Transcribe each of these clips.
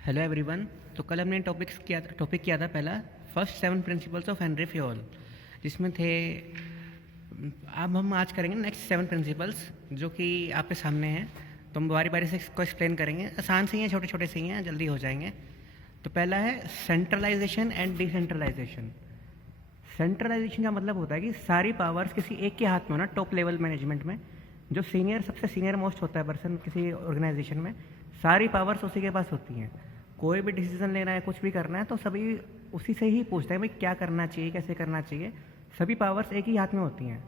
Hello everyone. तो कल हमने टॉपिक किया था पहला first 7 principles of Henry Fayol, जिसमें थे। अब हम आज करेंगे नेक्स्ट 7 प्रिंसिपल्स जो कि आपके सामने हैं। तो हम बारी बारी से इसको एक्सप्लेन करेंगे। आसान से ही हैं, छोटे छोटे से ही हैं, जल्दी हो जाएंगे। तो पहला है सेंट्रलाइजेशन एंड डिसेंट्रलाइजेशन। सेंट्रलाइजेशन का मतलब होता है कि सारी पावर्स किसी एक के हाथ में होना। टॉप लेवल मैनेजमेंट में जो सबसे सीनियर मोस्ट होता है पर्सन किसी ऑर्गेनाइजेशन में, सारी पावर्स उसी के पास होती हैं। कोई भी डिसीजन लेना है, कुछ भी करना है, तो सभी उसी से ही पूछते हैं भाई क्या करना चाहिए, कैसे करना चाहिए। सभी पावर्स एक ही हाथ में होती हैं।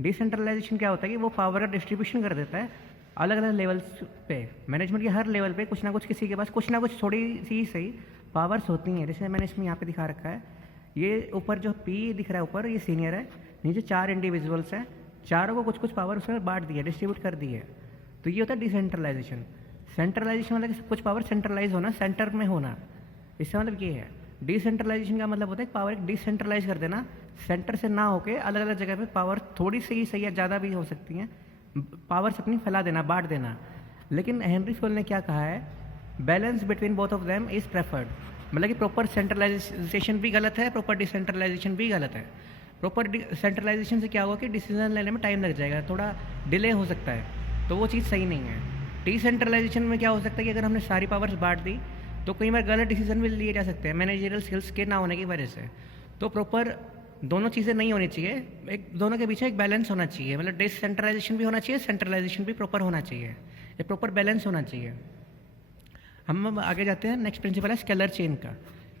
डिसेंट्रलाइजेशन क्या होता है कि वो पावर का डिस्ट्रीब्यूशन कर देता है अलग अलग लेवल्स पे। मैनेजमेंट के हर लेवल पे कुछ ना कुछ किसी के पास कुछ ना कुछ थोड़ी सी सही पावर्स होती हैं। जैसे मैंने इसमें यहाँ पे दिखा रखा है, ये ऊपर जो पी दिख रहा है ऊपर, ये सीनियर है। नीचे 4 इंडिविजुअल्स हैं, चारों को कुछ कुछ पावर उसने बांट दी है, डिस्ट्रीब्यूट कर दी है। तो ये होता है डिसेंट्रलाइजेशन। सेंट्रलाइजेशन मतलब कि सब कुछ पावर सेंट्रलाइज होना, सेंटर में होना। इसका मतलब ये है। डिसेंट्रलाइजेशन का मतलब होता है पावर एक डिसेंट्रलाइज कर देना, सेंटर से ना होके अलग अलग जगह पे पावर थोड़ी सी ही सही है, ज़्यादा भी हो सकती हैं, पावर्स अपनी फैला देना, बांट देना। लेकिन हेनरी फ्योल ने क्या कहा है, balance between both of them is preferred. मतलब कि प्रॉपर सेंट्रलाइजेशन भी गलत है, प्रॉपर डिसेंट्रलाइजेशन भी गलत है। प्रॉपर सेंट्रलाइजेशन से क्या होगा कि डिसीजन लेने में टाइम लग जाएगा, थोड़ा डिले हो सकता है, तो वो चीज़ सही नहीं है। डिसेंट्रलाइजेशन में क्या हो सकता है कि अगर हमने सारी पावर्स बांट दी तो कई बार गलत डिसीजन भी लिए जा सकते हैं मैनेजरियल स्किल्स के ना होने की वजह से। तो प्रॉपर दोनों चीज़ें नहीं होनी चाहिए, एक दोनों के बीच एक बैलेंस होना चाहिए। मतलब डिसेंट्रलाइजेशन भी होना चाहिए, सेंट्रलाइजेशन भी प्रॉपर होना चाहिए, ये प्रॉपर बैलेंस होना चाहिए। हम अब आगे जाते हैं। नेक्स्ट प्रिंसिपल है स्केलर चेन का।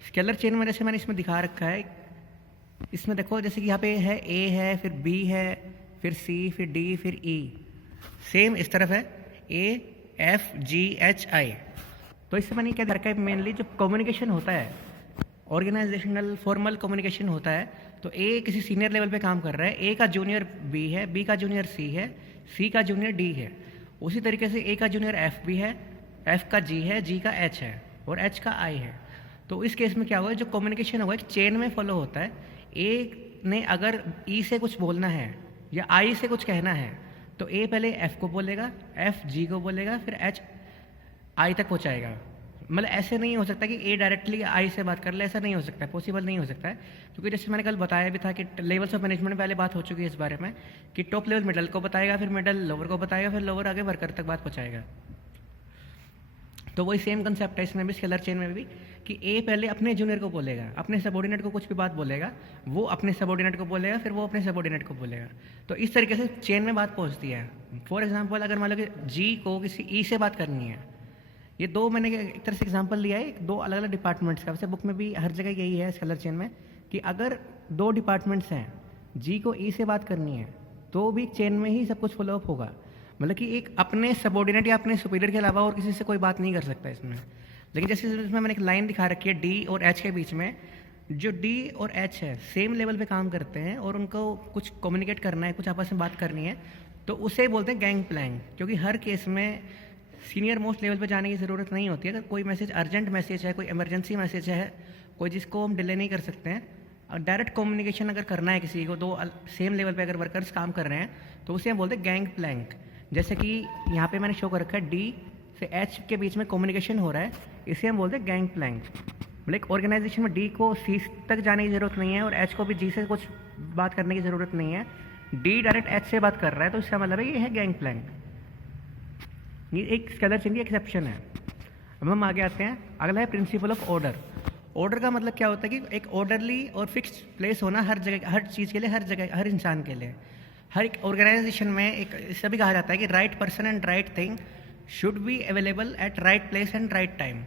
स्केलर चेन में जैसे मैंने इसमें दिखा रखा है, इसमें देखो जैसे कि यहाँ पे है ए है, फिर बी है, फिर सी, फिर डी, फिर ई। सेम इस तरफ है A F G H I. तो इससे मैंने क्या देखा है, मेनली जो कम्युनिकेशन होता है, ऑर्गेनाइजेशनल फॉर्मल कम्युनिकेशन होता है, तो ए किसी सीनियर लेवल पे काम कर रहा है, ए का जूनियर बी है, बी का जूनियर सी है, सी का जूनियर डी है। उसी तरीके से ए का जूनियर एफ भी है, एफ का जी है, जी का एच है, और एच का आई है। तो इस केस में क्या होगा, जो कम्युनिकेशन होगा एक चेन में फॉलो होता है। ए ने अगर ई से कुछ बोलना है या आई से कुछ कहना है, तो ए पहले एफ को बोलेगा, एफ जी को बोलेगा, फिर एच आई तक पहुंचाएगा। मतलब ऐसे नहीं हो सकता कि ए डायरेक्टली आई से बात कर ले, ऐसा नहीं हो सकता है, पॉसिबल नहीं हो सकता है। क्योंकि जैसे मैंने कल बताया भी था कि लेवल्स ऑफ मैनेजमेंट में पहले बात हो चुकी है इस बारे में कि टॉप लेवल मिडल को बताएगा, फिर मिडल लोअर को बताएगा, फिर लोअर आगे वर्कर तक बात पहुँचाएगा। तो वही सेम कंसेप्ट है इसमें भी, स्केलर चेन में भी, कि ए पहले अपने जूनियर को बोलेगा, अपने सबॉर्डिनेट को कुछ भी बात बोलेगा, वो अपने सबॉर्डिनेट को बोलेगा, फिर वो अपने सबॉर्डिनेट को बोलेगा। तो इस तरीके से चेन में बात पहुंचती है। फॉर एग्जांपल अगर मान लो कि जी को किसी ई से बात करनी है, ये दो मैंने एक तरह से एग्जांपल लिया है, दो अलग अलग डिपार्टमेंट्स का। वैसे बुक में भी हर जगह यही है स्केलर चेन में, कि अगर 2 डिपार्टमेंट्स हैं, जी को ई से बात करनी है, तो भी चेन में ही सब कुछ फॉलो अप होगा। मतलब कि एक अपने सबॉर्डिनेट या अपने सुपीरियर के अलावा और किसी से कोई बात नहीं कर सकता इसमें। लेकिन जैसे इसमें मैंने एक लाइन दिखा रखी है डी और एच के बीच में, जो डी और एच है सेम लेवल पे काम करते हैं और उनको कुछ कम्युनिकेट करना है, कुछ आपस में बात करनी है, तो उसे बोलते हैं गैंग प्लैंक। क्योंकि हर केस में सीनियर मोस्ट लेवल पे जाने की ज़रूरत नहीं होती है। अगर कोई मैसेज अर्जेंट मैसेज है, कोई इमरजेंसी मैसेज है, कोई जिसको हम डिले नहीं कर सकते हैं, और डायरेक्ट कम्युनिकेशन अगर करना है किसी को, दो सेम लेवल पे अगर वर्कर्स काम कर रहे हैं, तो उसे हम बोलते हैं गैंग प्लैंक। जैसे कि यहाँ पे मैंने शो कर रखा है डी से एच के बीच में कम्युनिकेशन हो रहा है, इसे हम बोलते हैं गैंग प्लैंक। मतलब एक ऑर्गेनाइजेशन में डी को सी तक जाने की ज़रूरत नहीं है और एच को भी जी से कुछ बात करने की ज़रूरत नहीं है, डी डायरेक्ट एच से बात कर रहा है, तो इसका मतलब है ये है गैंग प्लैंक। ये एक स्केलर चेन की एक्सेप्शन है। अब हम आगे आते हैं, अगला है प्रिंसिपल ऑफ ऑर्डर। ऑर्डर का मतलब क्या होता है कि एक ऑर्डरली और फिक्स्ड प्लेस होना हर जगह, हर चीज़ के लिए, हर जगह, हर इंसान के लिए। हर एक ऑर्गेनाइजेशन में एक इससे भी कहा जाता है कि right person and right thing should be available at right place and right time.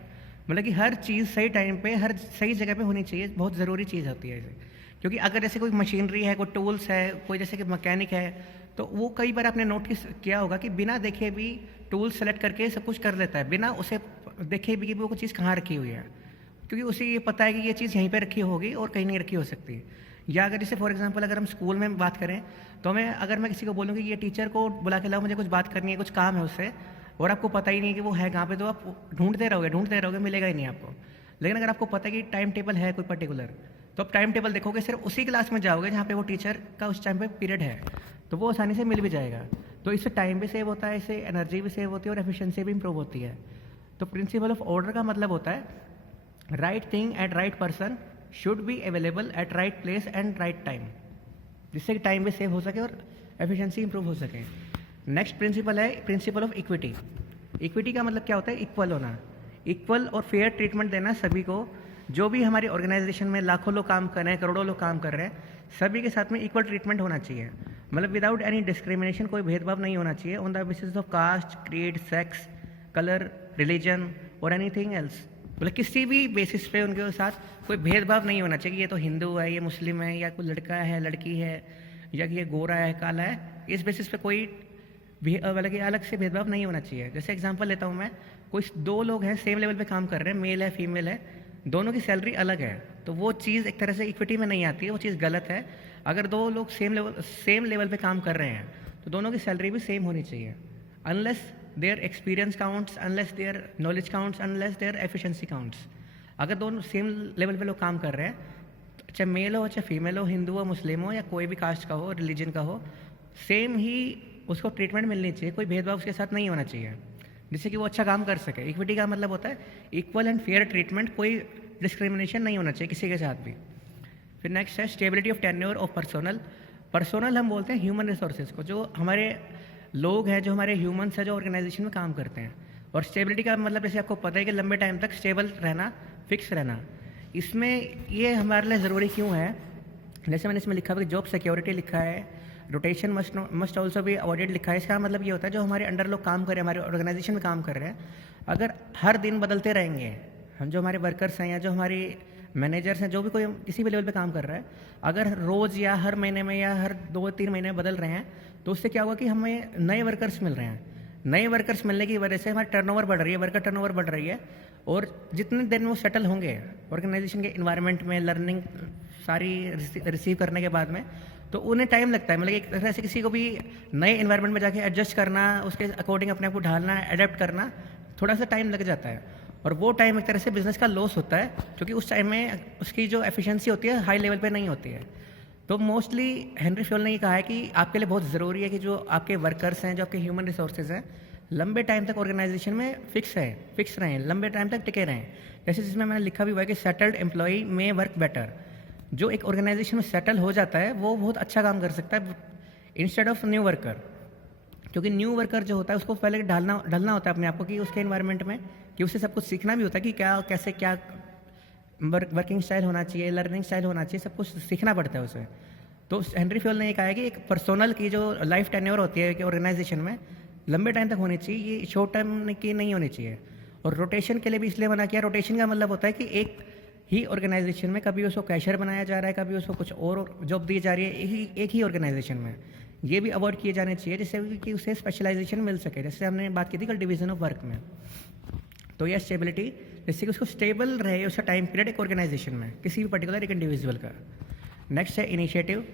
मतलब कि हर चीज़ सही टाइम पे, हर सही जगह पे होनी चाहिए, बहुत ज़रूरी चीज़ होती है इसे। क्योंकि अगर जैसे कोई मशीनरी है, कोई टूल्स है, कोई जैसे कि मैकेनिक है, तो वो कई बार आपने नोटिस किया होगा कि बिना देखे भी टूल सेलेक्ट करके सब कुछ कर लेता है, बिना उसे देखे भी कि वो चीज़ कहाँ रखी हुई है। क्योंकि उसे ये पता है कि ये चीज़ यहीं पे रखी होगी और कहीं नहीं रखी हो सकती। या अगर जैसे फॉर एग्जांपल अगर हम स्कूल में बात करें, तो अगर मैं किसी को बोलूँ कि ये टीचर को बुला के लाओ, मुझे कुछ बात करनी है, कुछ काम है उससे, और आपको पता ही नहीं कि वो है कहाँ पे, तो आप ढूंढते रहोगे, मिलेगा ही नहीं आपको। लेकिन अगर आपको पता है कि टाइम टेबल है कोई पर्टिकुलर, तो आप टाइम टेबल देखोगे, सिर्फ उसी क्लास में जाओगे जहाँ पे वो टीचर का उस टाइम पे पीरियड है, तो वो आसानी से मिल भी जाएगा। तो इससे टाइम भी सेव होता है, इससे एनर्जी भी सेव होती है और एफिशिएंसी भी इंप्रूव होती है। तो प्रिंसिपल ऑफ ऑर्डर का मतलब होता है right thing at right person should be available at right place and right time, जिससे कि टाइम भी सेव हो सके और एफिशिएंसी इंप्रूव हो सके। नेक्स्ट प्रिंसिपल है प्रिंसिपल ऑफ इक्विटी। इक्विटी का मतलब क्या होता है? इक्वल होना, इक्वल और फेयर ट्रीटमेंट देना सभी को। जो भी हमारी ऑर्गेनाइजेशन में लाखों लोग काम कर रहे हैं, करोड़ों लोग काम कर रहे हैं, सभी के साथ में इक्वल ट्रीटमेंट होना चाहिए। मतलब विदाउट एनी डिस्क्रिमिनेशन, कोई भेदभाव नहीं होना चाहिए on the basis of caste, creed, sex, colour, religion और एनीथिंग एल्स। मतलब किसी भी बेसिस पे उनके साथ कोई भेदभाव नहीं होना चाहिए कि ये तो हिंदू है, ये मुस्लिम है, या कोई लड़का है, लड़की है, या कि ये गोरा है, काला है। इस बेसिस पे कोई मतलब कि अलग से भेदभाव नहीं होना चाहिए। जैसे एग्जांपल लेता हूँ मैं, कोई दो लोग हैं सेम लेवल पे काम कर रहे हैं, मेल है फीमेल है, दोनों की सैलरी अलग है, तो वो चीज़ एक तरह से इक्विटी में नहीं आती है, वो चीज़ गलत है। अगर दो लोग सेम लेवल पे काम कर रहे हैं तो दोनों की सैलरी भी सेम होनी चाहिए, unless their experience counts, unless their knowledge counts, unless their efficiency counts. अगर दोनों सेम लेवल पे लोग काम कर रहे हैं, चाहे मेल हो चाहे फीमेल हो, हिंदू हो मुस्लिम हो, या कोई भी कास्ट का हो, रिलीजन का हो, सेम ही उसको ट्रीटमेंट मिलनी चाहिए, कोई भेदभाव उसके साथ नहीं होना चाहिए, जिससे कि वो अच्छा काम कर सके। इक्विटी का मतलब होता है इक्वल एंड फेयर ट्रीटमेंट, कोई डिस्क्रिमिनेशन नहीं होना चाहिए किसी के साथ भी। फिर नेक्स्ट है stability of tenure of personnel. Personnel हम बोलते हैं ह्यूमन रिसोर्सेज को, जो हमारे लोग हैं, जो हमारे ह्यूमंस हैं, जो ऑर्गेनाइजेशन में काम करते हैं। और स्टेबिलिटी का मतलब जैसे आपको पता है कि लंबे टाइम तक स्टेबल रहना, फिक्स रहना। इसमें ये हमारे लिए ज़रूरी क्यों है? जैसे मैंने इसमें लिखा हुआ कि जॉब सिक्योरिटी लिखा है, रोटेशन मस्ट ऑल्सो भी अवॉइडेड लिखा है। इसका मतलब ये होता है जो हमारे अंडर लोग काम कर रहे हैं, हमारे ऑर्गेनाइजेशन में काम कर रहे हैं, अगर हर दिन बदलते रहेंगे, हम जो हमारे वर्कर्स हैं या जो हमारे मैनेजर्स हैं, जो भी कोई किसी भी लेवल पे काम कर रहा है, अगर रोज़ या हर महीने में या हर 2-3 महीने में बदल रहे हैं, तो उससे क्या होगा कि हमें नए वर्कर्स मिल रहे हैं। नए वर्कर्स मिलने की वजह से हमारी टर्नओवर बढ़ रही है, वर्कर टर्नओवर बढ़ रही है, और जितने दिन में वो सेटल होंगे ऑर्गेनाइजेशन के इन्वायरमेंट में, लर्निंग सारी रिसीव करने के बाद में, तो उन्हें टाइम लगता है। मतलब एक तरह से किसी को भी नए इन्वायरमेंट में जाके एडजस्ट करना, उसके अकॉर्डिंग अपने आप को ढालना, अडेप्ट करना, थोड़ा सा टाइम लग जाता है। और वो टाइम एक तरह से बिजनेस का लॉस होता है, क्योंकि उस टाइम में उसकी जो एफिशिएंसी होती है हाई लेवल पे नहीं होती है। तो मोस्टली हेनरी फ्योल ने ये कहा है कि आपके लिए बहुत ज़रूरी है कि जो आपके वर्कर्स हैं, जो आपके ह्यूमन रिसोर्सेज हैं, लंबे टाइम तक ऑर्गेनाइजेशन में फिक्स रहें, लंबे टाइम तक टिके रहें। जैसे जिसमें मैंने लिखा भी हुआ है कि सेटल्ड एम्प्लॉई मे वर्क बेटर। जो एक ऑर्गेनाइजेशन में सेटल हो जाता है वो बहुत अच्छा काम कर सकता है इंस्टेड ऑफ न्यू वर्कर। क्योंकि न्यू वर्कर जो होता है उसको पहले ढलना होता है अपने आप को कि उसके एनवायरनमेंट में, कि उसे सब कुछ सीखना भी होता है कि क्या कैसे क्या वर्किंग स्टाइल होना चाहिए, लर्निंग स्टाइल होना चाहिए, सब कुछ सीखना पड़ता है उसे। तो हेनरी फ्योल ने ये कहा है कि एक पर्सनल की जो लाइफ टेन्योर होती है ऑर्गेनाइजेशन में, लंबे टाइम तक होनी चाहिए, ये शॉर्ट टाइम की नहीं होनी चाहिए। और रोटेशन के लिए भी इसलिए मना किया। रोटेशन का मतलब होता है कि एक ही ऑर्गेनाइजेशन में कभी उसको कैशियर बनाया जा रहा है, कभी उसको कुछ और जॉब दी जा रही है एक ही ऑर्गेनाइजेशन में। ये भी अवॉइड किए जाने चाहिए जिससे कि उसे स्पेशलाइजेशन मिल सके। जैसे हमने बात की थी कल डिवीजन ऑफ वर्क में, तो यह स्टेबिलिटी, जिससे कि उसको स्टेबल रहे उसका टाइम पीरियड एक ऑर्गेनाइजेशन में, किसी भी पर्टिकुलर एक इंडिविजुअल का। नेक्स्ट है इनिशिएटिव।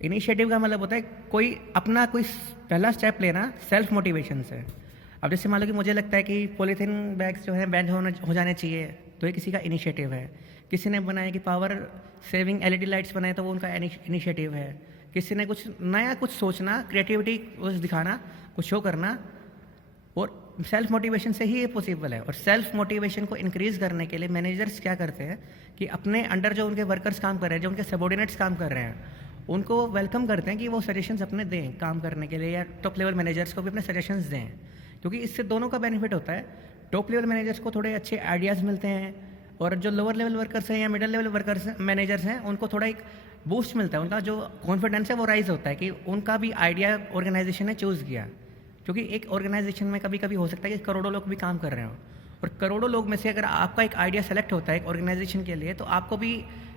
इनिशिएटिव का मतलब होता है कोई अपना कोई पहला स्टेप लेना सेल्फ मोटिवेशन से। अब जैसे मान लो कि मुझे लगता है कि पॉलीथीन बैग्स जो है बैन हो जाने चाहिए, तो ये किसी का इनिशिएटिव है। किसी ने बनाया कि पावर सेविंग एलईडी लाइट्स बनाए, तो वो उनका इनिशिएटिव है। किसी ने कुछ नया कुछ सोचना, क्रिएटिविटी दिखाना, कुछ शो करना, और सेल्फ मोटिवेशन से ही ये पॉसिबल है। और सेल्फ मोटिवेशन को इंक्रीज़ करने के लिए मैनेजर्स क्या करते हैं कि अपने अंडर जो उनके वर्कर्स काम कर रहे हैं, जो उनके सबॉर्डिनेट्स काम कर रहे हैं, उनको वेलकम करते हैं कि वो सजेशंस अपने दें काम करने के लिए, या टॉप लेवल मैनेजर्स को भी अपने सजेशंस दें, क्योंकि इससे दोनों का बेनिफिट होता है। टॉप लेवल मैनेजर्स को थोड़े अच्छे आइडियाज़ मिलते हैं, और जो लोअर लेवल वर्कर्स हैं या मिडिल लेवल वर्कर्स मैनेजर्स हैं, उनको थोड़ा एक बूस्ट मिलता है, उनका जो कॉन्फिडेंस है वो राइज होता है कि उनका भी आइडिया ऑर्गेनाइजेशन ने चूज़ किया। क्योंकि एक ऑर्गेनाइजेशन में कभी कभी हो सकता है कि करोड़ों लोग भी काम कर रहे हो, और करोड़ों लोग में से अगर आपका एक आइडिया सेलेक्ट होता है एक ऑर्गेनाइजेशन के लिए, तो आपको भी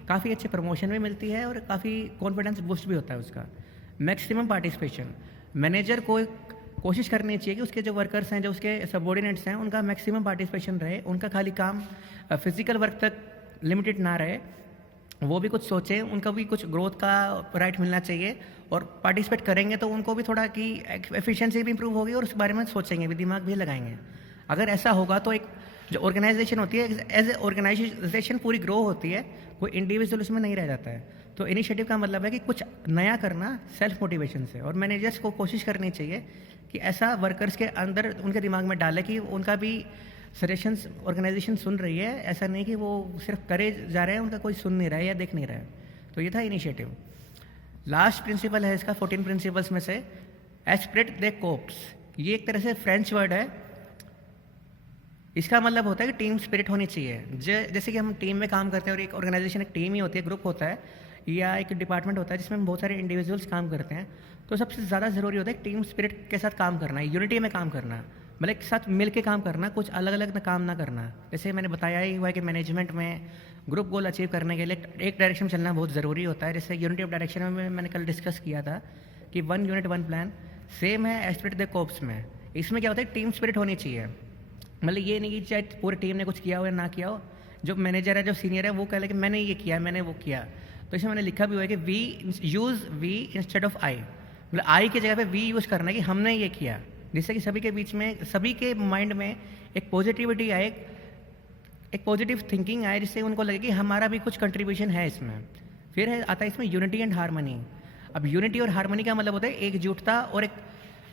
काफ़ी अच्छी प्रमोशन भी मिलती है और काफ़ी कॉन्फिडेंस बूस्ट भी होता है उसका। मैक्सिमम पार्टिसिपेशन, मैनेजर को कोशिश करनी चाहिए कि उसके जो वर्कर्स हैं, जो उसके सबॉर्डिनेट्स हैं, उनका मैक्सिमम पार्टिसिपेशन रहे, उनका खाली काम फिजिकल वर्क तक लिमिटेड ना रहे, वो भी कुछ सोचें, उनका भी कुछ ग्रोथ का राइट मिलना चाहिए। और पार्टिसिपेट करेंगे तो उनको भी थोड़ा कि एफिशिएंसी भी इंप्रूव होगी और उस बारे में सोचेंगे भी, दिमाग भी लगाएंगे। अगर ऐसा होगा तो एक जो ऑर्गेनाइजेशन होती है एज ए ऑर्गेनाइजेशन पूरी ग्रो होती है, कोई इंडिविजुअल उसमें नहीं रह जाता है। तो इनिशिएटिव का मतलब है कि कुछ नया करना सेल्फ मोटिवेशन से, और मैनेजर्स को कोशिश करनी चाहिए कि ऐसा वर्कर्स के अंदर उनके दिमाग में डाले कि उनका भी सजेशंस ऑर्गेनाइजेशन सुन रही है, ऐसा नहीं कि वो सिर्फ करे जा रहे हैं, उनका कोई सुन नहीं रहा है या देख नहीं रहा है। तो ये था इनिशिएटिव। लास्ट प्रिंसिपल है इसका 14 प्रिंसिपल्स में से, एस्पिरेट द कोर्प्स। ये एक तरह से फ्रेंच वर्ड है। इसका मतलब होता है कि टीम स्पिरिट होनी चाहिए। जैसे कि हम टीम में काम करते हैं और एक ऑर्गेनाइजेशन एक टीम ही होती है, ग्रुप होता है या एक डिपार्टमेंट होता है जिसमें बहुत सारे इंडिविजुअल्स काम करते हैं, तो सबसे ज़्यादा ज़रूरी होता है टीम स्पिरिट के साथ काम करना, यूनिटी में काम करना, मतलब एक साथ मिल के काम करना, कुछ अलग अलग काम ना करना। जैसे मैंने बताया ही हुआ है कि मैनेजमेंट में ग्रुप गोल अचीव करने के लिए एक डायरेक्शन में चलना बहुत ज़रूरी होता है। जैसे यूनिटी ऑफ डायरेक्शन में मैंने कल डिस्कस किया था कि 1 यूनिट 1 प्लान, सेम है एस्पिरिट द कोर्प्स में। इसमें क्या होता है, टीम स्पिरिट होनी चाहिए। मतलब ये नहीं कि चाहे पूरी टीम ने कुछ किया हो या ना किया हो, जो मैनेजर है, जो सीनियर है, वो कह ले कि मैंने ये किया, मैंने वो किया। तो इसमें मैंने लिखा भी हुआ है कि वी इंस्टेड ऑफ आई, मतलब आई की जगह पे वी यूज़ करना है कि हमने ये किया, जिससे कि सभी के बीच में, सभी के माइंड में एक पॉजिटिविटी आए, एक पॉजिटिव थिंकिंग आए, जिससे उनको लगे कि हमारा भी कुछ कंट्रीब्यूशन है इसमें। फिर आता है इसमें यूनिटी एंड हारमनी। अब यूनिटी और हारमनी का मतलब होता है एकजुटता और एक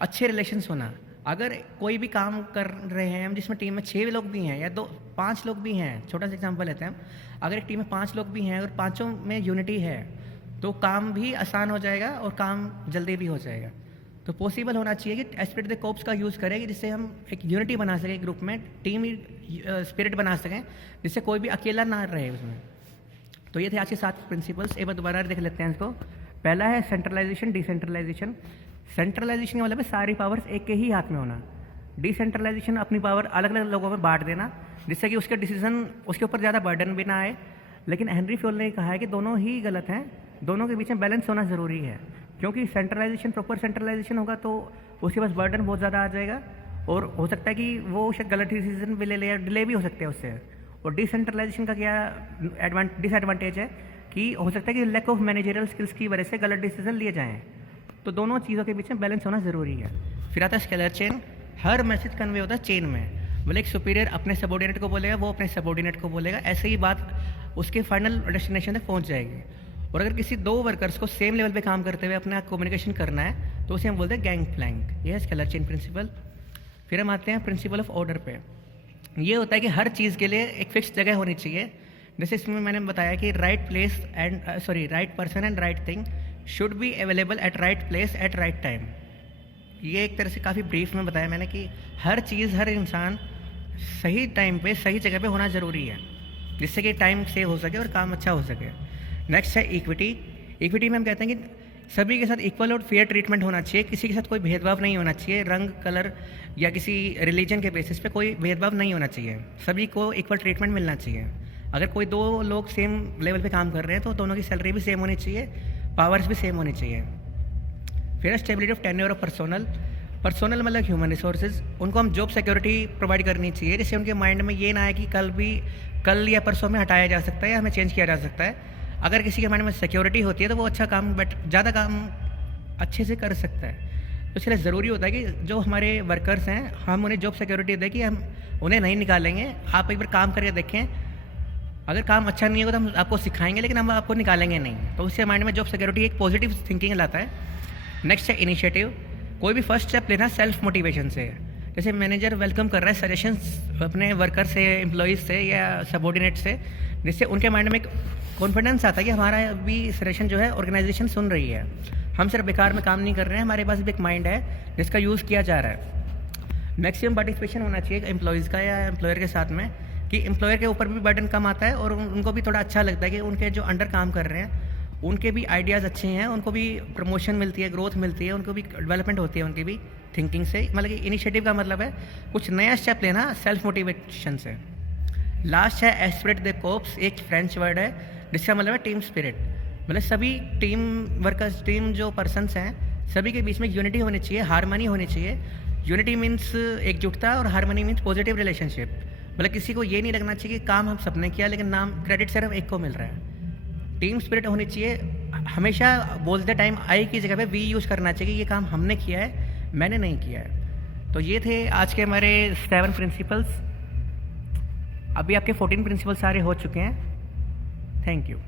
अच्छे रिलेशंस होना। अगर कोई भी काम कर रहे हैं हम जिसमें टीम में 6 लोग भी हैं या 5 लोग भी हैं, छोटा सा एग्जांपल लेते हैं हम, अगर एक टीम में 5 लोग भी हैं और पांचों में यूनिटी है तो काम भी आसान हो जाएगा और काम जल्दी भी हो जाएगा। तो पॉसिबल होना चाहिए कि एस्पिरिट द कोर्प्स का यूज़ करें जिससे हम एक यूनिटी बना सकें ग्रुप में, टीम स्पिरिट बना सकें, जिससे कोई भी अकेला ना रहे उसमें। तो ये थे आज के 7 प्रिंसिपल्स। एक बार दोबारा देख लेते हैं इसको। पहला है सेंट्रलाइजेशन डिसेंट्रलाइजेशन। सेंट्रलाइजेशन का मतलब है सारी पावर्स एक के ही हाथ में होना। डिसेंट्रलाइजेशन अपनी पावर अलग अलग लोगों में बांट देना, जिससे कि उसके डिसीजन उसके ऊपर ज़्यादा बर्डन भी ना आए। लेकिन हेनरी फ्योल ने कहा है कि दोनों ही गलत हैं, दोनों के बीच में बैलेंस होना ज़रूरी है। क्योंकि सेंट्रलाइजेशन, प्रॉपर सेंट्रलाइजेशन होगा तो उसके पास बर्डन बहुत ज़्यादा आ जाएगा और हो सकता है कि वो शायद गलत डिसीजन भी ले ले या डिले भी हो सकते हैं उससे। और डिसेंट्रलाइजेशन का क्या डिसएडवांटेज है कि हो सकता है कि लैक ऑफ मैनेजरियल स्किल्स की वजह से गलत डिसीजन लिए जाएँ। तो दोनों चीज़ों के बीच में बैलेंस होना ज़रूरी है। फिर आता है स्केलर चेन। हर मैसेज कन्वे होता है चेन में, मतलब एक सुपीरियर अपने सबॉर्डिनेट को बोलेगा, वो अपने सबॉर्डिनेट को बोलेगा, ऐसे ही बात उसके फाइनल डेस्टिनेशन तक पहुंच जाएगी। और अगर किसी 2 वर्कर्स को सेम लेवल पे काम करते हुए अपना कम्युनिकेशन करना है तो उसे हम बोलते हैं गैंग प्लैंक। ये है स्केलर चेन प्रिंसिपल। फिर हम आते हैं प्रिंसिपल ऑफ ऑर्डर पे। ये होता है कि हर चीज़ के लिए एक फिक्स जगह होनी चाहिए। जैसे इसमें मैंने बताया कि right person and right thing should be available at right place at right time. ये एक तरह से काफ़ी ब्रीफ में बताया मैंने कि हर चीज़, हर इंसान सही टाइम पे सही जगह पे होना ज़रूरी है, जिससे कि टाइम सेव हो सके और काम अच्छा हो सके। नेक्स्ट है इक्विटी। इक्विटी में हम कहते हैं कि सभी के साथ इक्वल और फेयर ट्रीटमेंट होना चाहिए, किसी के साथ कोई भेदभाव नहीं होना चाहिए, रंग, कलर या किसी रिलीजन के बेसिस पे कोई भेदभाव नहीं होना चाहिए, सभी को इक्वल ट्रीटमेंट मिलना चाहिए। अगर कोई 2 लोग सेम लेवल पे काम कर रहे हैं तो दोनों की सैलरी भी सेम होनी चाहिए, पावर्स भी सेम होनी चाहिए। फिर stability of tenure of personnel मतलब ह्यूमन रिसोर्सेज। उनको हम जॉब सिक्योरिटी प्रोवाइड करनी चाहिए, जिससे उनके माइंड में ये ना आए कि कल या परसों में हटाया जा सकता है या हमें चेंज किया जा सकता है। अगर किसी के माइंड में सिक्योरिटी होती है तो वो अच्छा काम ज़्यादा काम अच्छे से कर सकता है। तो इसलिए ज़रूरी होता है कि जो हमारे वर्कर्स हैं हम उन्हें जॉब सिक्योरिटी दें कि हम उन्हें नहीं निकालेंगे, आप एक बार काम करके देखें, अगर काम अच्छा नहीं होगा तो हम आपको सिखाएंगे लेकिन हम आपको निकालेंगे नहीं। तो उससे माइंड में जॉब सिक्योरिटी एक पॉजिटिव थिंकिंग लाता है। नेक्स्ट है इनिशिएटिव। कोई भी फर्स्ट स्टेप लेना सेल्फ मोटिवेशन से। जैसे मैनेजर वेलकम कर रहा है सजेशंस अपने वर्कर से, एम्प्लॉयज़ से या सबॉर्डिनेट से, जिससे उनके माइंड में एक कॉन्फिडेंस आता है कि हमारा भी सजेशन जो है ऑर्गेनाइजेशन सुन रही है, हम सिर्फ बेकार में काम नहीं कर रहे हैं, हमारे पास भी एक माइंड है जिसका यूज़ किया जा रहा है। मैक्सिमम पार्टिसिपेशन होना चाहिए एम्प्लॉयज़ का या एम्प्लॉयर के साथ में, कि एम्प्लॉयर के ऊपर भी बर्डन कम आता है और उनको भी थोड़ा अच्छा लगता है कि उनके जो अंडर काम कर रहे हैं उनके भी आइडियाज़ अच्छे हैं, उनको भी प्रमोशन मिलती है, ग्रोथ मिलती है, उनको भी डेवलपमेंट होती है उनकी भी थिंकिंग से। मतलब कि इनिशिएटिव का मतलब है कुछ नया स्टेप लेना सेल्फ मोटिवेशन से। लास्ट है एस्पिरेट द कोर्प्स। एक फ्रेंच वर्ड है जिसका मतलब है टीम स्पिरिट। मतलब सभी टीम वर्कर्स, टीम जो पर्सन्स हैं, सभी के बीच में यूनिटी होनी चाहिए, हारमनी होनी चाहिए। यूनिटी मीन्स एकजुटता और हारमनी मीन्स पॉजिटिव रिलेशनशिप। मतलब किसी को ये नहीं लगना चाहिए कि काम हम सबने किया लेकिन नाम क्रेडिट सिर्फ एक को मिल रहा है। टीम स्पिरिट होनी चाहिए। हमेशा बोलते टाइम आई की जगह पे वी यूज़ करना चाहिए, ये काम हमने किया है, मैंने नहीं किया है। तो ये थे आज के हमारे 7 प्रिंसिपल्स। अभी आपके 14 प्रिंसिपल्स सारे हो चुके हैं। Thank you.